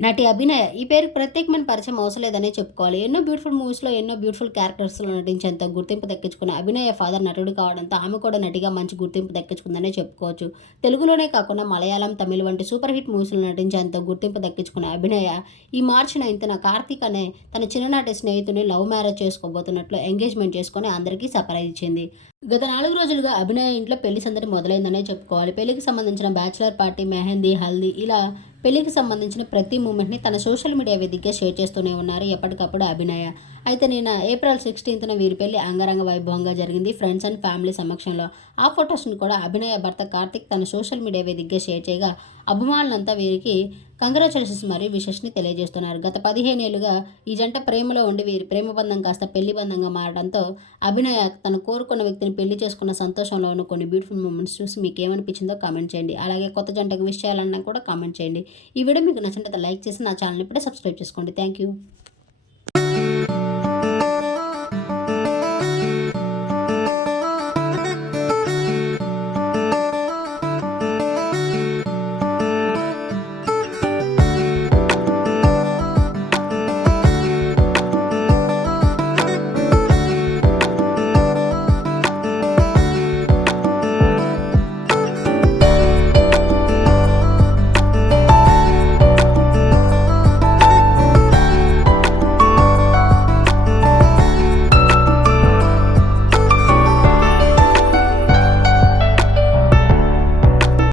నటి అభినయ ఈ పేరుకి ప్రత్యేకమైన పరిచయం అవసరం లేదనే చెప్పుకోవాలి. ఎన్నో బ్యూటిఫుల్ మూవీస్‌లో, ఎన్నో బ్యూటిఫుల్ క్యారెక్టర్స్‌లో నటించేంత గుర్తింపు దక్కించుకున్న అభినయ ఫాదర్ నటుడు కావడంతో ఆమె కూడా నటిగా మంచి గుర్తింపు దక్కించుకుందనే చెప్పుకోవచ్చు. తెలుగులోనే కాకుండా మలయాళం, తమిళ్ వంటి సూపర్ హిట్ మూవీస్‌లో నటించేంత గుర్తింపు దక్కించుకున్న అభినయ ఈ మార్చి 9న కార్తీక్ అనే తన చిన్ననాటి స్నేహితుడిని లవ్ మ్యారేజ్ చేసుకోబోతున్నట్లు ఎంగేజ్‌మెంట్ చేసుకొని అందరికీ సర్ప్రైజ్ ఇచ్చింది. గత 4 రోజులుగా అభినయ ఇంట్లో పెళ్లి సందడి మొదలైందనే చెప్పుకోవాలి. పెళ్లికి సంబంధించిన బ్యాచిలర్ పార్టీ, మెహందీ, హల్దీ ఇలా పెళ్లికి సంబంధించిన ప్రతి మూమెంట్‌ని తన సోషల్ మీడియా వేదికగా షేర్ చేస్తూనే ఉన్నారు ఎప్పటికప్పుడు అభినయ. అయితే నిన్న ఏప్రిల్ 16న వీరి పెళ్లి అంగరంగ వైభవంగా జరిగింది ఫ్రెండ్స్ అండ్ ఫ్యామిలీ సమక్షంలో. ఆ ఫొటోస్‌ని కూడా అభినయ భర్త కార్తీక్ తన సోషల్ మీడియా వేదికగా షేర్ చేయగా అభిమానులంతా వీరికి కంగ్రాచ్యులేషన్స్ మరియు విషెస్‌ని తెలియజేస్తున్నారు. గత 15 ఏళ్లుగా ఈ జంట ప్రేమలో ఉండి వీరి ప్రేమ బంధం కాస్త పెళ్లి బంధంగా మారడంతో అభినయ తను కోరుకున్న వ్యక్తిని పెళ్లి చేసుకున్న సంతోషంలో ఉన్న కొన్ని బ్యూటిఫుల్ మూమెంట్స్ చూసి మీకేమనిపించిందో కామెంట్ చేయండి. అలాగే కొత్త జంటకు విష్ చేయాలన్నా కూడా కామెంట్ చేయండి. ఈ వీడియో మీకు నచ్చినట్లయితే లైక్ చేసి నా ఛానల్‌ని ఇప్పుడే సబ్స్క్రైబ్ చేసుకోండి. Thank you.